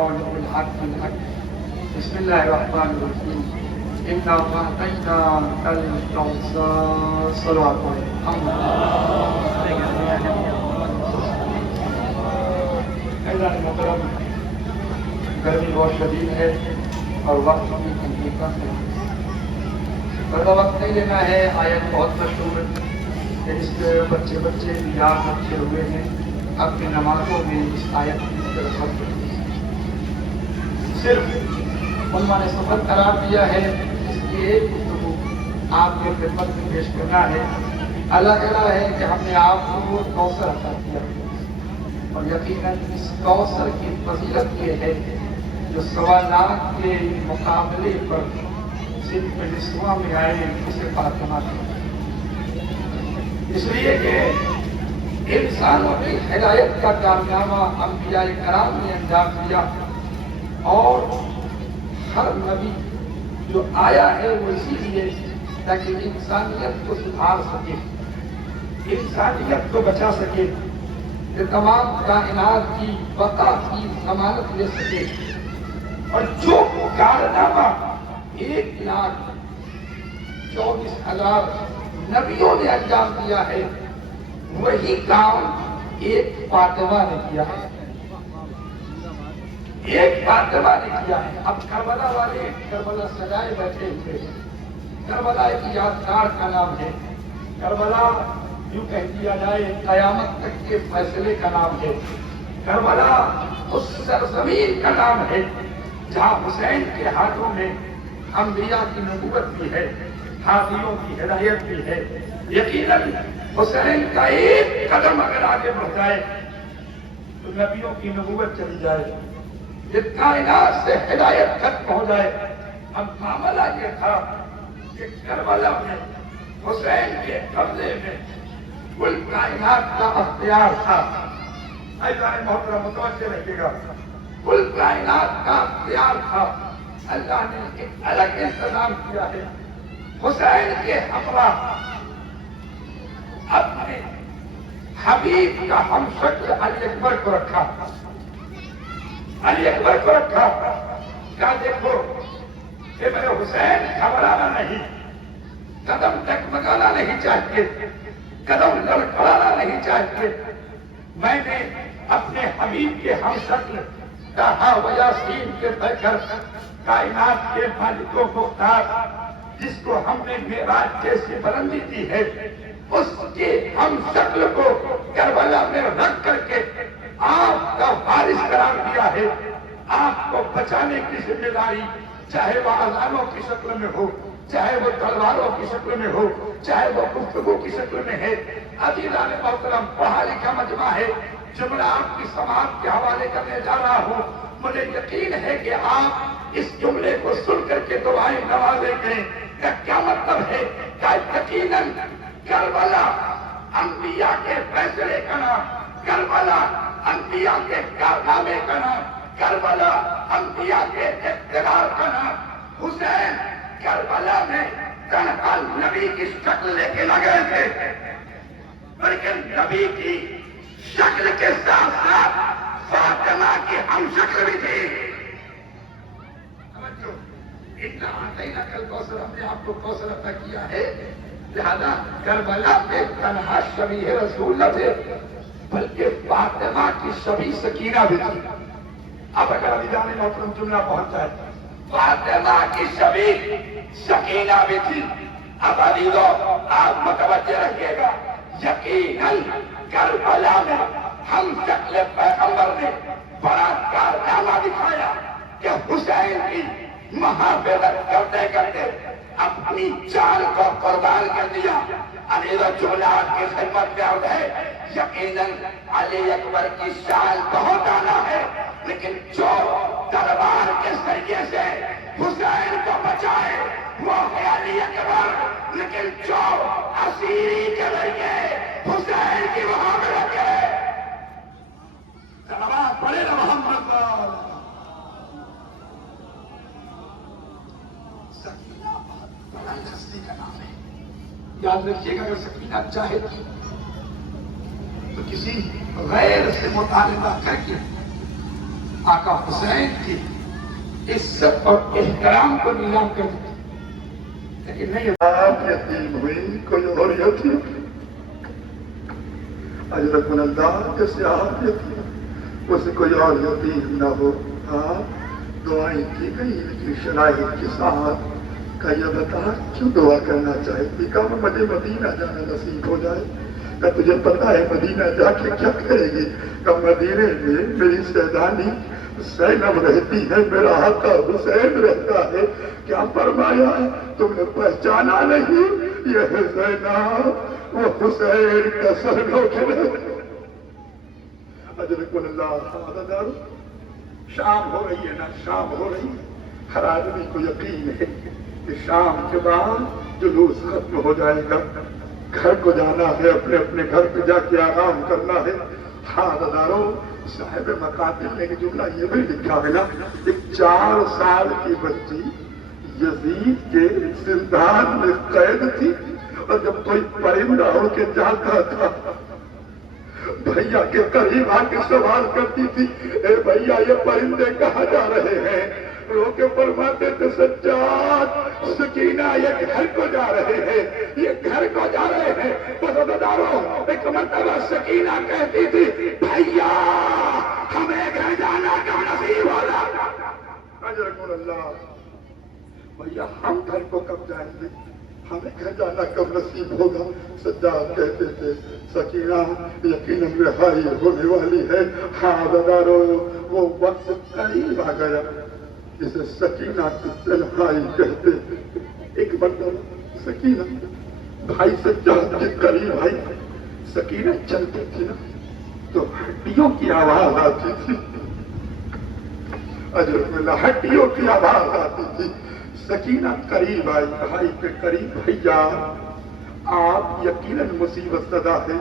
القول بالحق بالحق بسم الله الرحمن الرحيم إنا أعطيناك الكوثر صلوات محترم گرمی بہت شدید ہے اور وقت بھی کم ہے، زیادہ وقت نہیں لینا ہے۔ آیت بہت مشہور ہے کہ اس کے بچے یاد رکھے ہوئے ہیں اپنی نمازوں میں اس آیت کی طرف صرف عنوان سفر قرار دیا ہے، اس کی ایک گفتگو آپ کے خدمت میں پیش کرنا ہے۔ اللہ کہہ رہا ہے کہ ہم نے آپ کو کوثر عطا کیا اور یقیناً اس کوثر کی فضیلت یہ ہے جو سوالات کے مقابلے پر صرف نسواں میں آئے اسے فاطمہ تھا، اس لیے کہ انسانوں کی ہدایت کا کارنامہ انبیاء کرام نے انجام دیا اور ہر نبی جو آیا ہے وہ اسی لیے تاکہ انسانیت کو سدھار سکے، انسانیت کو بچا سکے، کہ تمام کائنات کی بقا کی ضمانت لے سکے۔ اور جو کارنامہ 1,24,000 نبیوں نے انجام دیا ہے وہی کام ایک فاطمہ نے کیا ہے، ایک فاطمہ نے کیا ہے۔ اب کربلا والے کربلا سجائے بیٹھے ہوئے ہیں، کربلا ایک یادگار کا نام ہے، کربلا یوں کہہ دیا جائے قیامت تک کے فیصلے کا نام ہے، کربلا اس سرزمین کا نام ہے جہاں حسین کے ہاتھوں میں انبیاء کی نبوت بھی ہے، ہادیوں کی ہدایت بھی ہے۔ یقیناً حسین کا ایک قدم اگر آگے بڑھ جائے تو نبیوں کی نبوت چلی جائے، یہ کائنات سے ہدایت ختم ہو جائے۔ اب معاملہ یہ تھا کہ کربلا میں حسین کے قبضے میں کل کائنات کا اختیار تھا۔ ایسا محترم متوجہ رہیے گا، کل کائنات کا اختیار تھا۔ اللہ نے ایک الگ انتظام کیا ہے، حسین کے ہمراہ اپنے حبیب کا ہم شکل علی اکبر کو رکھا، علی اکبر کو رکھا۔ کیا دیکھو کہ میرے حسین گھبرانا نہیں، قدم ڈگمگانا نہیں چاہیے، قدم لڑکھڑانا نہیں چاہیے۔ میں نے اپنے حبیب کے ہم شکل طٰہٰ و یاسین کے پیکر کائنات کے مالک و مختار جس کو ہم نے معراج جیسی بلندی دی ہے، اس کے ہم شکل کو کربلا میں رکھ کر کے آپ کا وارث قرار دیا ہے۔ آپ کو بچانے کی ذمہ داری چاہے وہ اذانوں کی شکل میں ہو، چاہے وہ تلواروں کی شکل میں ہو، چاہے وہ گفتگو کی شکل میں ہے۔ عزیزان محترم، پڑھا لکھا مجمع ہے، جملہ آپ کی سماعت کے حوالے کرنے جا رہا ہوں۔ مجھے یقین ہے کہ آپ اس جملے کو سن کر کے دعائیں نوازیں گے۔ کیا مطلب ہے؟ کہ یقیناً کربلا انبیاء کے فیصلے کا نام، کربلا انبیاء کے کارنامے کا نام، کربلا انبیاء کے اقتدار کا نام۔ حسین کربلا میں تنہا نبی کی شکل لے کے لگے تھے، بلکہ نبی کی شکل کے ساتھ ساتھ فاطمہ کی ہم شکل بھی تھی۔ اتنا اعطیناک الکوثر، ہم نے آپ کو کوثر عطا کیا ہے، لہذا کربلا میں تنہا شبیہ رسول نہ تھے بلکہ فاطمہ کی شبیہ سکینہ بھی تھی۔ اب اگر عزیزان محترم جملہ پہنچا ہے، فاطمہ کی شبیہ سکینہ بھی تھی۔ اب عزیزو آپ متوجہ رکھیے گا، یقیناً کربلا میں ہم شکل پیغمبر نے بڑا کارنامہ دکھایا کہ حسین کی محافظت کرتے کرتے اپنی جان کو قربان کر دیا۔ عزیزو جملہ آپ کی خدمت میں عرض ہے، یقیناً علی اکبر کی شان بہت اعلیٰ ہے، لیکن جو تلوار کے ذریعے سے حسین کو بچائے وہ ہے علی اکبر، لیکن جو اسیری کے ذریعے حسین کی محافظت کرے، صلوات پڑھے نا محمد۔ سکینہ بہت بڑا ہستی کا نام ہے، یاد رکھیے گا۔ اگر سکینہ چاہے تو کسی غیر سے مطالبہ کر کے آقا حسین کی عزت اور احترام کو نیلام کر دیتے، لیکن نہیں، آپ یتیم ہوئی کوئی اور یتیم اجرکم اللہ جیسے آپ یتیم اسے کوئی اور یتیم نہ ہو. ہاں دعائیں کی گئی لیکن شرائط کے ساتھ کہ یہ بتا کیوں دعا کرنا چاہتی کہ مجھے مدینہ جانا نصیب ہو جائے. کہ تجھے پتا ہے مدینہ جا کے کیا کرے گی؟ کہ مدینے میں میری سیدانی زینب رہتی ہے، میرا آقا حسین رہتا ہے. کیا فرمایا تم نے پہچانا نہیں؟ یہ ہے زینب وہ حسین کا سرگو کھلے. اجرکم اللہ. شام ہو رہی ہے نا، شام ہو رہی ہے. ہر آدمی کو یقین ہے کہ شام کے بعد جلوس ختم ہو جائے گا، گھر کو جانا ہے، اپنے اپنے گھر پہ جا کے آرام کرنا ہے. ہاں دادارو صاحب مقاتل نے جملہ یہ بھی لکھا ہے نا، ایک 4 سال کی بچی یزید کے زندان میں قید تھی، اور جب کوئی پرندہ اڑ کے جاتا تھا بھیا کے قریب آ کے سوال کرتی تھی، اے بھیا یہ پرندے کہاں جا رہے ہیں؟ رو کے فرماتے تھے سجاد سکینہ یہ گھر کو جا رہے ہیں، یہ گھر کو جا رہے ہیں. وفاداروں ایک مرتبہ سکینہ کہتی تھی بھیا ہمیں گھر جانا کب نصیب ہوگا؟ اجرکم اللہ. بھیا ہم گھر کو کب جائیں گے؟ ہمیں گھر جانا کب نصیب ہوگا؟ سجاد کہتے تھے سکینہ یقیناً رہائی ہونے والی ہے. ہاں دادارو وہ وقت قریب آ گیا جسے سکینہ کی تنہائی کہتے ہیں. ایک مرتبہ سکینہ بھائی سجاد کے قریب آئی. سکینہ چلتی تھی نا تو ہڈیوں کی آواز آتی تھی. اجرکم اللہ ہڈیوں کی آواز آتی تھی. سکینہ قریب آئی بھائی کے قریب. بھیا آپ یقیناً مصیبت زدہ ہے،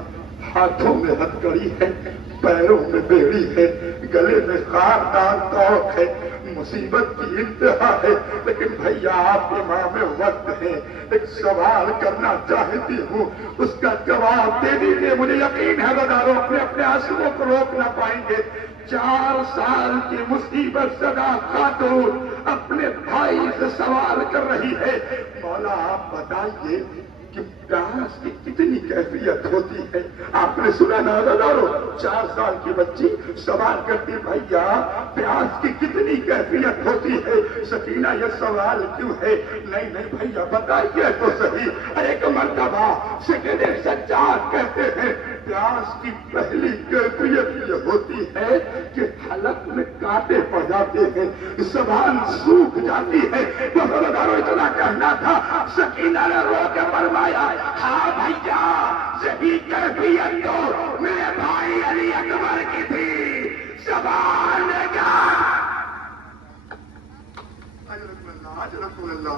ہاتھوں میں ہتکڑی ہے، پیروں میں بیڑی ہے، گلے میں خاردار توق ہے، مصیبت کی انتہا ہے. لیکن بھیا آپ امام وقت ہیں، ایک سوال کرنا چاہتی ہوں، اس کا جواب دے دیجیے. مجھے یقین ہے بداروں اپنے آنسوؤں کو روک نہ پائیں گے. 4 سال کی مصیبت زدہ خاتون اپنے بھائی سے سوال کر رہی ہے، مولا آپ بتائیے کہ پیاس کی کتنی کیفیت ہوتی ہے؟ آپ نے سنا نا دادارو 4 سال کی بچی سوال کرتی بھیا پیاس کی کتنی کیفیت ہوتی ہے؟ سکینہ یہ سوال کیوں ہے؟ نہیں نہیں بھیا بتائیے تو صحیح. ایک مرتبہ سکینہ سجاد کہتے ہیں پیاس کی پہلی کیفیت یہ ہوتی ہے کہ حلق میں کانٹے پڑ جاتے ہیں، زبان سوکھ جاتی ہے. تو دادارو اتنا کہنا تھا. سکینہ نے رو کے فرمایا ہاں بھیا یہی کیفیت تو میرے بھائی علی اکبر کی تھی. زبان نے کہا اجرکم اللہ.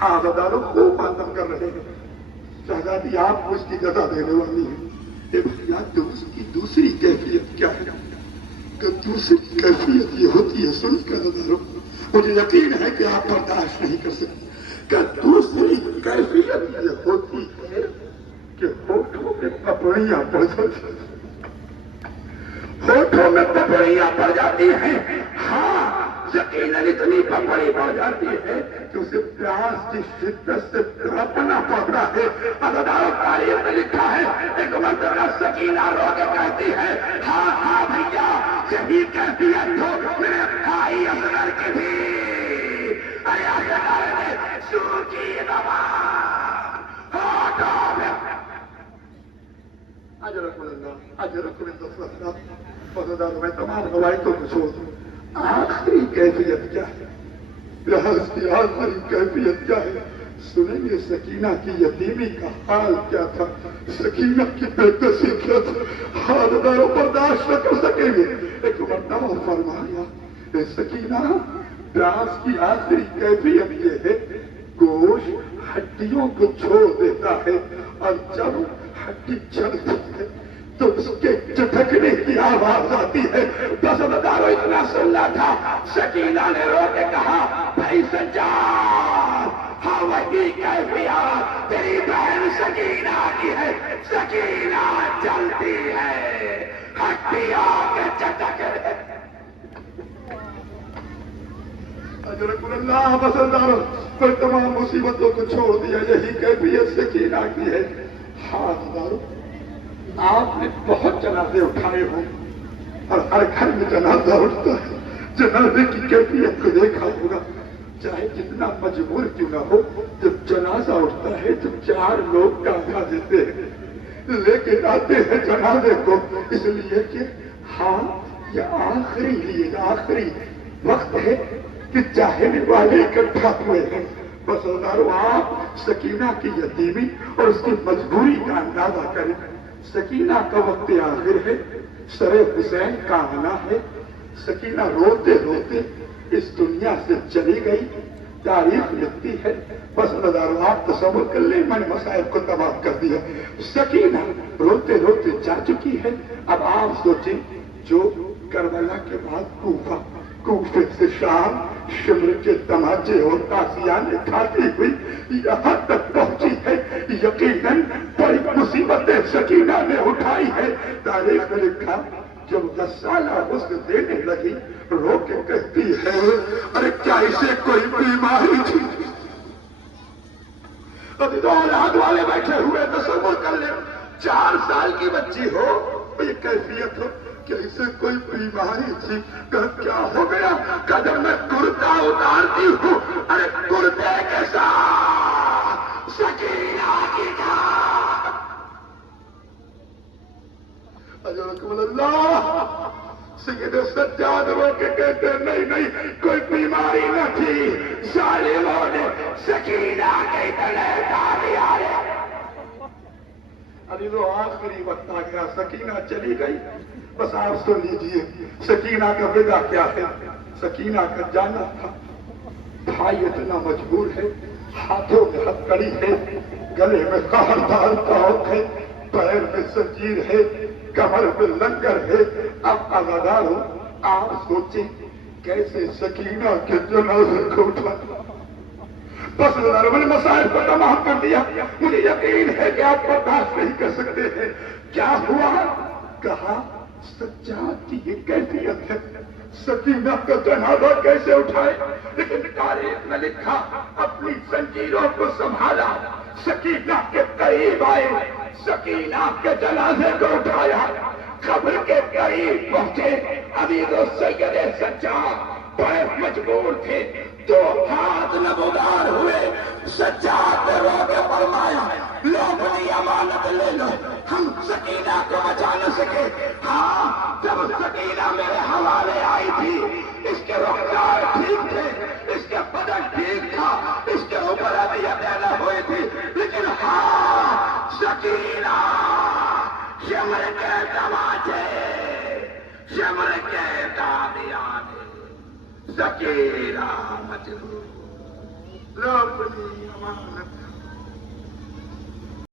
ہاں دادارو خوب ماتم کر رہے ہیں. شہزادی آپ اس کی جگہ دینے والی ہیں. اے بھیا دوست کی دوسری کیفیت کیا ہے؟ کہ دوسری کیفیت یہ ہوتی ہے، سن کر دادارو مجھے یقین ہے کہ آپ برداشت نہیں کر سکتے. کہ دوسری کیفیت یہ ہوتی ہے کہ ہونٹوں میں پپڑیاں پڑ جاتی ہیں. ہونٹوں میں پپڑیاں پڑ جاتی ہیں. ہاں یقیناً اتنی پپڑی پڑ جاتی ہے کہ اسے پیاس کی شدت سے تڑپنا پڑتا ہے. اداروں تاریخ میں لکھا ہے ایک مرتبہ سکینہ رو کے کہتی ہے ہاں ہاں بھیا یہی کیفیت ہو میرے بھائی اصغر کی تھی. ارے اصغر نے سوکھی زبان ہونٹوں میں. اجرکم اللہ اجرکم اللہ. میں تمام روایتوں کو چھوڑ دوں. آخری کیفیت کیا ہے؟ پیاس کی آخری کیفیت کیا ہے؟ سنیں گے سکینہ کی یتیمی کا حال کیا تھا، سکینہ کی بے کسی کیا تھا. حالداروں برداشت نہ کر سکیں گے. ایک مرتبہ فرمایا اے سکینہ پیاس کی آخری کیفیت یہ ہے گوشت ہڈیوں کو چھوڑ دیتا ہے اور جب ہڈی چلتی ہے تو اس کے چٹکنے کی آواز آتی ہے. بس بدارو اتنا سننا تھا. سکینہ نے رو کے کہا بھائی سجاد ہاں وہی کیفیت تیری بہن سکینہ کی ہے. سکینہ چلتی ہے ہڈیوں کے چٹکنے. اجرکم اللہ مسلداروں پر تمام مصیبتوں کو چھوڑ دیا، یہی کیفیت سکینہ کی ہے۔ حاضروں آپ نے بہت جنازے اٹھائے ہوں اور ہر گھر میں جنازہ اٹھتا ہے، جنازے کی کیفیت کو دیکھا ہوگا، چاہے جتنا مجبور کیوں نہ ہو، جب جنازہ اٹھتا ہے تو 4 لوگ کاندھا دیتے ہیں، لے کے آتے ہیں جنازے کو، اس لیے کہ ہاں یہ آخری وقت ہے کہ چاہنے والے اکٹھا ہوئے ہیں۔ بس آپ سکینہ کی یتیمی اور اس کی مجبوری کا اندازہ کریں۔ سکینہ کا وقت آخر ہے، سر حسین کا آنا ہے، سکینہ روتے روتے اس دنیا سے چلی گئی، تاریخ لکھتی ہے۔ بس آپ تصور کر لیں، میں نے مسائل کو تباہ کر دیا۔ سکینہ روتے روتے جا چکی ہے۔ اب آپ سوچیں، جو کربلا کے بعد کوفے سے شام، شمر کے تماچے اور تازیانے کھاتی ہوئی یہاں تک پہنچی ہے، یقیناً بڑی مصیبتیں سکینہ نے اٹھائی ہے۔ تاریخ میں لکھا، جب غسالہ غسل دینے لگی، رو کے کہتی ہے، ارے کیا اسے کوئی بیماری تھی؟ ابھی تو اولاد والے بیٹھے ہوئے، تصور کر لیں، 4 سال کی بچی ہو، یہ کیفیت ہو کہ اسے کوئی بیماری تھی۔ کیا ہو گیا؟ جب میں کرتا اتارتی ہوں، ارے کرتے کے ساتھ سکینہ کی جان۔ اجرکم اللہ۔ سید سجاد رو کے کہتے نہیں کوئی بیماری نہ تھی، ظالموں نے سکینہ کے گلے ڈالیا ہے۔ ابھی تو آخری وقت آ گیا، سکینہ چلی گئی۔ بس آپ سن لیجیے سکینہ کا ودا کیا ہے۔ سکینہ کا جانا تھا، بھائی اتنا مجبور ہے، ہاتھوں میں ہتکڑی ہے، گلے میں خاردار تاؤ ہے، پیر میں زنجیر ہے، کمر میں لنگر ہے۔ اب آزادار ہو، آپ سوچیں کیسے سکینہ کے جنازے کو اٹھانا۔ بس میں نے مسائل کو تمام کر دیا، مجھے یقین ہے کہ آپ برداشت نہیں کر سکتے ہیں۔ کیا ہوا؟ کہا سجاد کی یہ کیفیت ہے، سکینہ کا جنازہ کیسے اٹھائے؟ لیکن تاریخ میں لکھا، اپنی زنجیروں کو سنبھالا، سکینہ کے قریب آئے، سکینہ کے جنازے کو اٹھایا، قبر کے قریب پہنچے۔ ابھی تو سید سجاد بڑے مجبور تھے، 2 ہاتھ نمودار ہوئے، سجاد نے رو کے فرمایا، لو اپنی امانت لے لو، ہم سکینہ کو بچا نہ سکے۔ ہاں جب سکینہ میرے حوالے آئی تھی، اس کے رخسار ٹھیک تھے، اس کے بدن ٹھیک تھا، اس کے اوپر ابھی نہ ہوئے تھے، لیکن ہاں سکینہ شمر کے تماچے، شمر کے تازیانے، سکینہ مجبور، لو اپنی امانت